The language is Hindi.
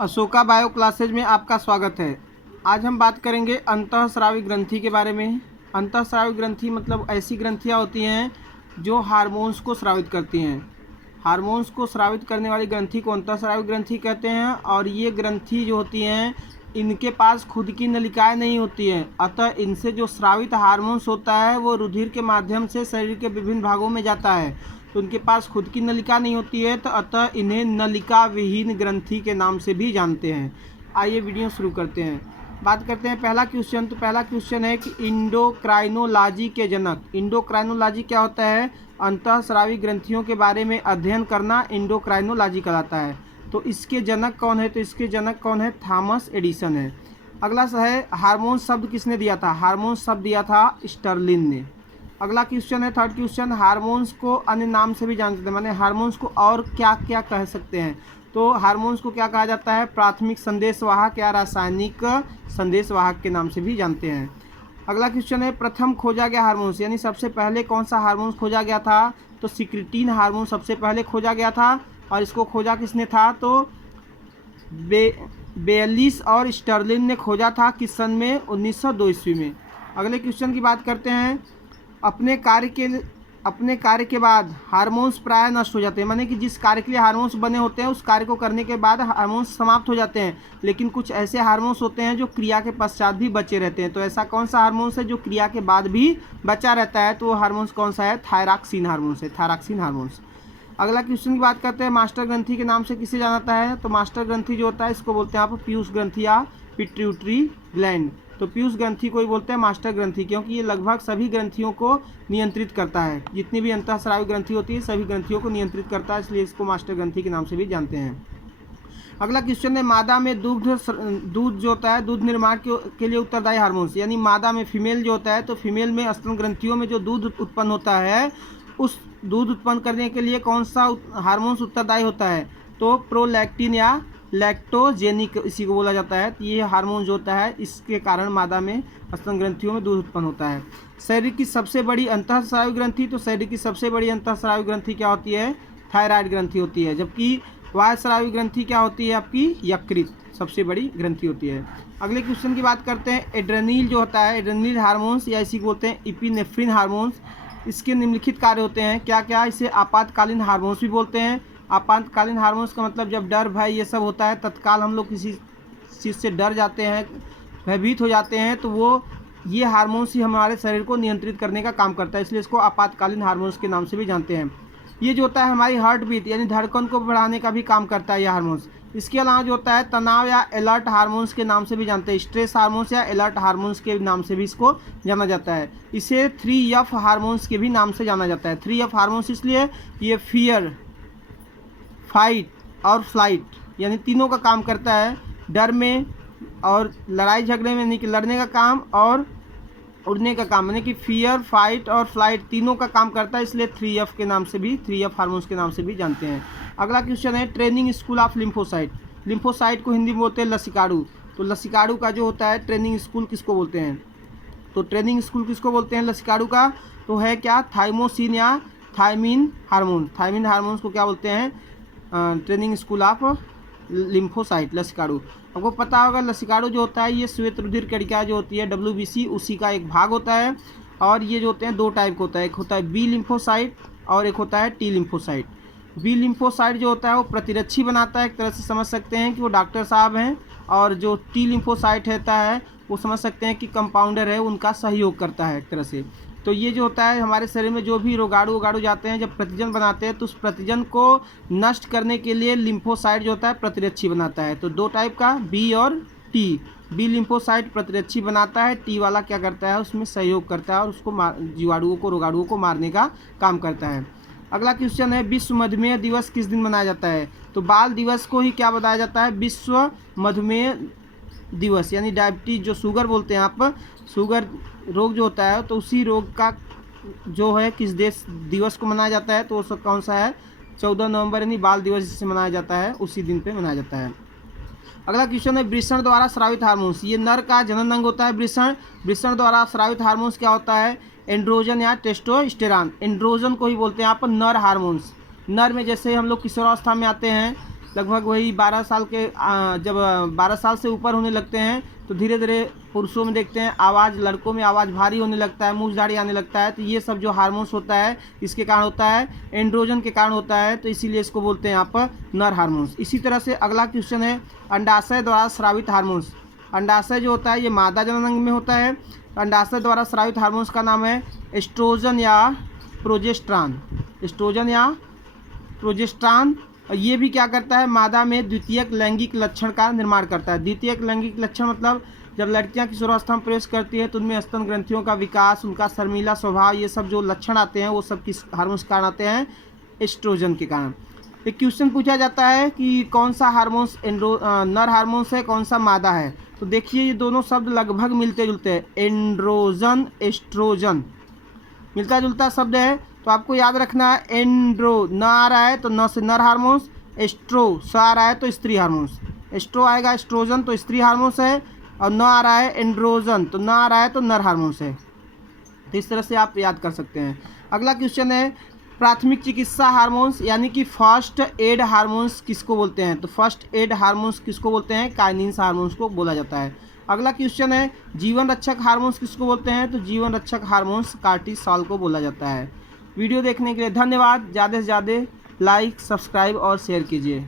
अशोका बायो क्लासेज में आपका स्वागत है। आज हम बात करेंगे अंतःस्रावी ग्रंथि के बारे में। अंतःस्रावी ग्रंथि मतलब ऐसी ग्रंथियाँ होती हैं जो हार्मोन्स को स्रावित करती हैं। हार्मोन्स को स्रावित करने वाली ग्रंथि को अंतःस्रावी ग्रंथि कहते हैं। और ये ग्रंथि जो होती हैं इनके पास खुद की नलिकाएं नहीं होती हैं, अतः इनसे जो स्रावित हार्मोन्स होता है वो रुधिर के माध्यम से शरीर के विभिन्न भागों में जाता है। तो उनके पास खुद की नलिका नहीं होती है, तो अतः इन्हें नलिका विहीन ग्रंथि के नाम से भी जानते हैं। आइए वीडियो शुरू करते हैं। बात करते हैं पहला क्वेश्चन। तो पहला क्वेश्चन है कि इंडोक्राइनोलॉजी के जनक। इंडोक्राइनोलॉजी क्या होता है? अंतःस्रावी ग्रंथियों के बारे में अध्ययन करना इंडोक्राइनोलॉजी कहलाता है। तो इसके जनक कौन है? तो इसके जनक कौन है? थॉमस एडिसन है। अगला है हार्मोन शब्द किसने दिया था? हार्मोन शब्द दिया था स्टर्लिन ने। अगला क्वेश्चन है थर्ड क्वेश्चन, हार्मोन्स को अन्य नाम से भी जान सकते हैं, माने हार्मोन्स को और क्या क्या कह सकते हैं? तो हार्मोन्स को क्या कहा जाता है? प्राथमिक संदेशवाहक या रासायनिक संदेशवाहक के नाम से भी जानते हैं। अगला क्वेश्चन है प्रथम खोजा गया हार्मोन्स, यानी सबसे पहले कौन सा हार्मोन्स खोजा गया था? तो सिक्रिटीन हार्मोन सबसे पहले खोजा गया था। और इसको खोजा किसने था? तो बेयलिस और स्टर्लिन ने खोजा था। किस सन में? 1902 ईस्वी में। अगले क्वेश्चन की बात करते हैं। अपने कार्य के बाद हार्मोन्स प्राय नष्ट हो जाते हैं, माने कि जिस कार्य के लिए हार्मोन्स बने होते हैं उस कार्य को करने के बाद हार्मोन्स समाप्त हो जाते हैं, लेकिन कुछ ऐसे हार्मोन्स होते हैं जो क्रिया के पश्चात भी बचे रहते हैं। तो ऐसा कौन सा हार्मोन्स है जो क्रिया के बाद भी बचा रहता है? तो वो हार्मोन्स कौन सा है? थायरॉक्सिन हार्मोन्स है, थायरॉक्सिन हार्मोन्स। अगला क्वेश्चन की बात करते हैं, मास्टर ग्रंथि के नाम से किसे जाना जाता है? तो मास्टर ग्रंथि जो होता है इसको बोलते हैं आप पीयूष ग्रंथि या पिट्यूटरी ग्लैंड। तो पीयूष ग्रंथि को ही बोलते हैं मास्टर ग्रंथि, क्योंकि ये लगभग सभी ग्रंथियों को नियंत्रित करता है। जितनी भी अंतःस्रावी ग्रंथि होती है सभी ग्रंथियों को नियंत्रित करता है, इसलिए इसको मास्टर ग्रंथि के नाम से भी जानते हैं। अगला क्वेश्चन है मादा में दूध जो होता है दूध निर्माण के लिए उत्तरदायी हार्मोन्स, यानी मादा में फीमेल जो होता है, तो फीमेल में स्तन ग्रंथियों में जो दूध उत्पन्न होता है उस दूध उत्पन्न करने के लिए कौन सा हार्मोन्स उत्तरदायी होता है? तो प्रोलैक्टिन या लैक्टोजेनिक इसी को बोला जाता है। तो ये हार्मोन जो होता है इसके कारण मादा में स्तन ग्रंथियों में दूध उत्पन्न होता है। शरीर की सबसे बड़ी अंतःस्रावी ग्रंथि, तो शरीर की सबसे बड़ी अंतःस्रावी ग्रंथि क्या होती है? थायराइड ग्रंथि होती है। जबकि बाह्यस्रावी ग्रंथि क्या होती है आपकी? यकृत सबसे बड़ी ग्रंथि होती है। अगले क्वेश्चन की बात करते हैं। एड्रेनिल जो होता है, एड्रेनिल हार्मोन्स या इसी को बोलते हैं इपिनेफ्रिन हार्मोन्स, इसके निम्नलिखित कार्य होते हैं क्या क्या? इसे आपातकालीन हार्मोन्स भी बोलते हैं। आपातकालीन हार्मोन्स का मतलब जब डर भय ये सब होता है, तत्काल हम लोग किसी चीज़ से डर जाते हैं, भयभीत हो जाते हैं, तो वो ये हार्मोन्स ही हमारे शरीर को नियंत्रित करने का काम करता है, इसलिए इसको आपातकालीन हार्मोन्स के नाम से भी जानते हैं। ये जो होता है हमारी हार्ट बीट यानी धड़कन को बढ़ाने का भी काम करता है ये हार्मोन्स। इसके अलावा जो होता है तनाव या अलर्ट हार्मोन्स के नाम से भी जानते हैं, स्ट्रेस हार्मोन्स या अलर्ट हार्मोन्स के नाम से भी इसको जाना जाता है। इसे 3F हार्मोन्स के भी नाम से जाना जाता है। 3F हार्मोन्स इसलिए ये फियर, फाइट और फ्लाइट यानी तीनों का काम करता है, डर में और लड़ाई झगड़े में, यानी कि लड़ने का काम और उड़ने का काम, यानी कि फियर, फाइट और फ्लाइट तीनों का काम करता है, इसलिए 3F के नाम से भी 3F हार्मोन्स के नाम से भी जानते हैं। अगला क्वेश्चन है training school of lymphocyte. Lymphocyte को हिंदी में बोलते हैं लसिकाडू। तो लसिकाडू का जो होता है ट्रेनिंग स्कूल किसको बोलते हैं? तो ट्रेनिंग स्कूल किसको बोलते हैं लसिकाडू का? तो है क्या? थाइमोसिन या थायमिन हार्मोन। थायमिन हार्मोन्स को क्या बोलते हैं? ट्रेनिंग स्कूल ऑफ लिम्फोसाइट, लसिकाडू। आपको पता होगा लसिकाडू जो होता है ये श्वेत रुधिर कणिका जो होती है WBC उसी का एक भाग होता है। और ये जो होते हैं दो टाइप का होता है, एक होता है बी लिम्फोसाइट और एक होता है टी लिम्फोसाइट। बी लिम्फोसाइट जो होता है वो प्रतिरक्षी बनाता है, एक तरह से समझ सकते हैं कि वो डॉक्टर साहब हैं। और जो टी लिम्फोसाइट रहता है वो समझ सकते हैं कि कंपाउंडर है, उनका सहयोग करता है एक तरह से। तो ये जो होता है हमारे शरीर में जो भी रोगाणु जाते हैं जब प्रतिजन बनाते हैं, तो उस प्रतिजन को नष्ट करने के लिए लिम्फोसाइट जो होता है प्रतिरक्षी बनाता है। तो दो टाइप का, बी और टी। बी लिम्फोसाइट प्रतिरक्षी बनाता है, टी वाला क्या करता है? उसमें सहयोग करता है और उसको जीवाणुओं को, रोगाणुओं को मारने का काम करता है। अगला क्वेश्चन है विश्व मधुमेह दिवस किस दिन मनाया जाता है? तो बाल दिवस को ही क्या बताया जाता है? विश्व मधुमेह दिवस, यानी डायबिटीज जो शुगर बोलते हैं आप, शुगर रोग जो होता है, तो उसी रोग का जो है किस देश दिवस को मनाया जाता है? तो वो कौन सा है? 14 नवंबर, यानी बाल दिवस जिसे मनाया जाता है उसी दिन पे मनाया जाता है। अगला क्वेश्चन है वृषण द्वारा स्रावित हार्मोन्स। ये नर का जनन अंग होता है वृषण। वृषण द्वारा स्रावित हार्मोन्स क्या होता है? एंड्रोजन या टेस्टोस्टेरॉन। एंड्रोजन को ही बोलते हैं आप नर हार्मोन्स। नर में जैसे हम लोग किशोरावस्था में आते हैं लगभग वही 12 साल के जब 12 साल से ऊपर होने लगते हैं तो धीरे धीरे पुरुषों में देखते हैं आवाज़, लड़कों में आवाज़ भारी होने लगता है, मूंछ दाढ़ी आने लगता है। तो ये सब जो हार्मोन्स होता है इसके कारण होता है, एंड्रोजन के कारण होता है, तो इसीलिए इसको बोलते हैं यहाँ पर नर हार्मोन्स। इसी तरह से अगला क्वेश्चन है अंडाशय द्वारा स्रावित हार्मोन्स। अंडाशय जो होता है ये मादा जननांग में होता है। अंडाशय द्वारा स्रावित हार्मोन्स का नाम है एस्ट्रोजन या प्रोजेस्ट्रान। एस्ट्रोजन या प्रोजेस्ट्रान। और ये भी क्या करता है, मादा में द्वितीयक लैंगिक लक्षण का निर्माण करता है। द्वितीयक लैंगिक लक्षण मतलब जब लड़कियां किशोरावस्था में प्रवेश करती है तो उनमें स्तन ग्रंथियों का विकास, उनका शर्मीला स्वभाव, ये सब जो लक्षण आते हैं वो सब किस हार्मोन्स के कारण आते हैं, एस्ट्रोजन के कारण। एक क्वेश्चन पूछा जाता है कि कौन सा हार्मोन्स नर हार्मोन्स है, कौन सा मादा है। तो देखिए ये दोनों शब्द लगभग मिलते जुलते हैं, एंड्रोजन एस्ट्रोजन मिलता जुलता शब्द है। तो आपको याद रखना है एंड्रो न आ रहा है तो न से नर हार्मोन्स, एस्ट्रो स आ रहा है तो स्त्री हार्मोन्स। एस्ट्रो आएगा एस्ट्रोजन तो स्त्री हार्मोन्स है, और न आ रहा है एंड्रोजन तो न आ रहा है तो नर हार्मोन्स है। तो इस तरह से आप याद कर सकते हैं। अगला क्वेश्चन है प्राथमिक चिकित्सा हार्मोन्स यानी कि फर्स्ट एड हार्मोन्स किसको बोलते हैं। तो फर्स्ट एड हार्मोन्स किसको बोलते हैं, काइनिन्स हार्मोन्स को बोला जाता है। अगला क्वेश्चन है जीवन रक्षक हार्मोन्स किसको बोलते हैं। तो जीवन रक्षक हार्मोन्स कार्टिसोल को बोला जाता है। वीडियो देखने के लिए धन्यवाद। ज़्यादा से ज़्यादा लाइक, सब्सक्राइब और शेयर कीजिए।